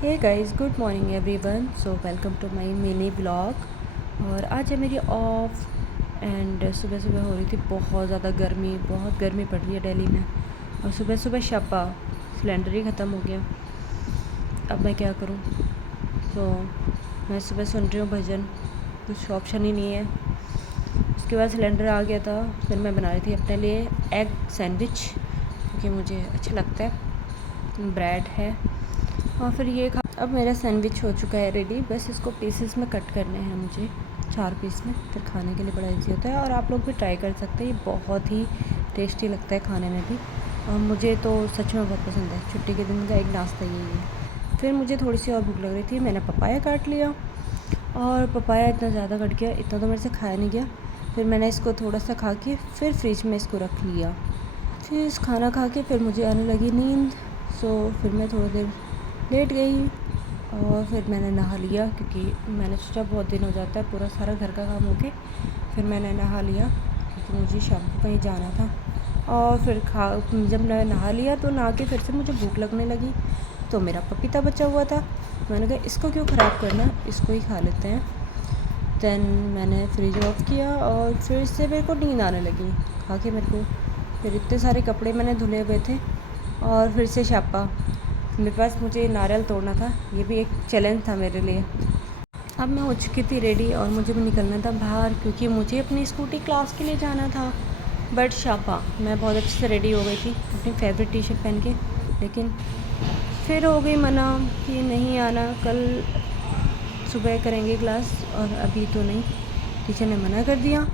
Hey guys, good morning everyone. So welcome to my mini blog. और आज है मेरी ऑफ एंड सुबह सुबह हो रही थी बहुत ज़्यादा गर्मी, बहुत गर्मी पड़ रही है दिल्ली में। और सुबह सुबह शपा सिलेंडर ही ख़त्म हो गया। अब मैं क्या करूं? तो मैं सुबह सुन रही हूँ भजन, कुछ ऑप्शन ही नहीं है। उसके बाद सिलेंडर आ गया था, फिर मैं बना रही थी अपने लिए एग सैंडविच क्योंकि मुझे अच्छा लगता है। ब्रेड है और फिर ये अब मेरा सैंडविच हो चुका है रेडी। बस इसको पीसेस में कट करने हैं मुझे, 4 पीस में, फिर खाने के लिए बड़ा इजी होता है। और आप लोग भी ट्राई कर सकते हैं, ये बहुत ही टेस्टी लगता है खाने में भी। और मुझे तो सच में बहुत पसंद है। छुट्टी के दिन का एक नाश्ता यही है। फिर मुझे थोड़ी सी और भूख लग रही थी, मैंने पपाया काट लिया। और पपाया इतना ज़्यादा कट गया, इतना तो मेरे से खाया नहीं गया। फिर मैंने इसको थोड़ा सा खा के फिर फ्रिज में इसको रख लिया। फिर इस खाना खा के फिर मुझे आने लगी नींद। फिर मैं थोड़ी देर लेट गई और फिर मैंने नहा लिया क्योंकि मैंने सोचा बहुत दिन हो जाता है पूरा सारा घर का काम हो के। फिर मैंने नहा लिया क्योंकि मुझे शाम को कहीं जाना था। और फिर जब मैं नहा लिया तो नहा के फिर से मुझे भूख लगने लगी। तो मेरा पपीता बचा हुआ था, मैंने कहा इसको क्यों ख़राब करना, इसको ही खा लेते हैं। दैन मैंने फ्रिज ऑफ किया और फिर से मेरे को नींद आने लगी खा के मेरे को। फिर इतने सारे कपड़े मैंने धुले हुए थे और फिर से छापा। मेरे पास मुझे नारियल तोड़ना था, ये भी एक चैलेंज था मेरे लिए। अब मैं हो चुकी थी रेडी और मुझे भी निकलना था बाहर क्योंकि मुझे अपनी स्कूटी क्लास के लिए जाना था। बट शापा मैं बहुत अच्छे से रेडी हो गई थी अपनी फेवरेट टी शर्ट पहन के। लेकिन फिर हो गई मना कि नहीं आना, कल सुबह करेंगे क्लास और अभी तो नहीं। टीचर ने मना कर दिया।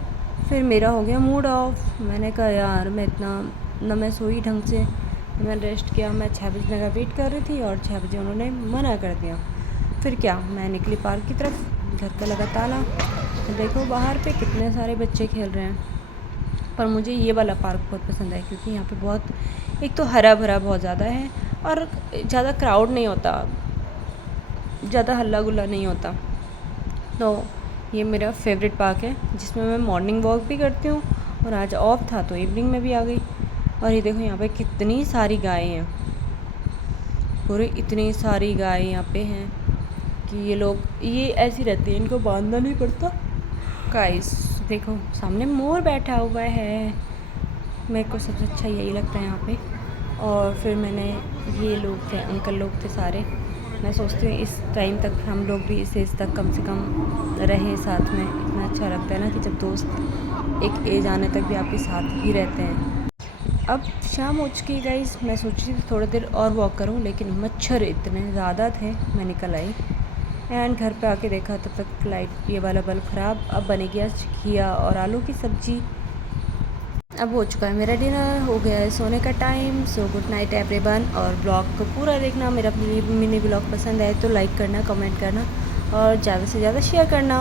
फिर मेरा हो गया मूड ऑफ। मैंने कहा यार मैं इतना ना मैं सोई ढंग से, मैंने रेस्ट किया। मैं 6 बजने का वेट कर रही थी और 6 बजे उन्होंने मना कर दिया। फिर क्या, मैं निकली पार्क की तरफ, घर का लगा ताला। तो देखो बाहर पे कितने सारे बच्चे खेल रहे हैं। पर मुझे ये वाला पार्क बहुत पसंद है क्योंकि यहाँ पे बहुत, एक तो हरा भरा बहुत ज़्यादा है और ज़्यादा क्राउड नहीं होता, ज़्यादा हल्ला गुल्ला नहीं होता। तो ये मेरा फेवरेट पार्क है जिसमें मैं मॉर्निंग वॉक भी करती हूँ। और आज ऑफ था तो इवनिंग में भी आ गई। और ये देखो यहाँ पे कितनी सारी गायें हैं, पूरे इतनी सारी गायें यहाँ पे हैं कि ये ऐसी रहती है, इनको बांधना नहीं पड़ता। गाइस देखो सामने मोर बैठा हुआ है, मेरे को सबसे अच्छा यही लगता है यहाँ पे। और फिर मैंने, ये लोग थे, अंकल लोग थे सारे। मैं सोचती हूँ इस टाइम तक हम लोग भी इस एज तक कम से कम रहें साथ में। इतना अच्छा लगता है ना कि जब दोस्त एक एज आने तक भी आपके साथ ही रहते हैं। अब शाम हो चुकी गाइस, मैं सोची थी थोड़ी देर और वॉक करूं, लेकिन मच्छर इतने ज़्यादा थे, मैं निकल आई। एंड घर पे आके देखा तब तक लाइट, ये वाला बल्ब ख़राब। अब बनेगी आज घिया और आलू की सब्ज़ी। अब हो चुका है मेरा डिनर, हो गया है सोने का time. So good night everyone. और ब्लॉग को पूरा देखना। मेरा मिनी ब्लॉग पसंद आए तो लाइक करना, कमेंट करना और ज़्यादा से ज़्यादा शेयर करना।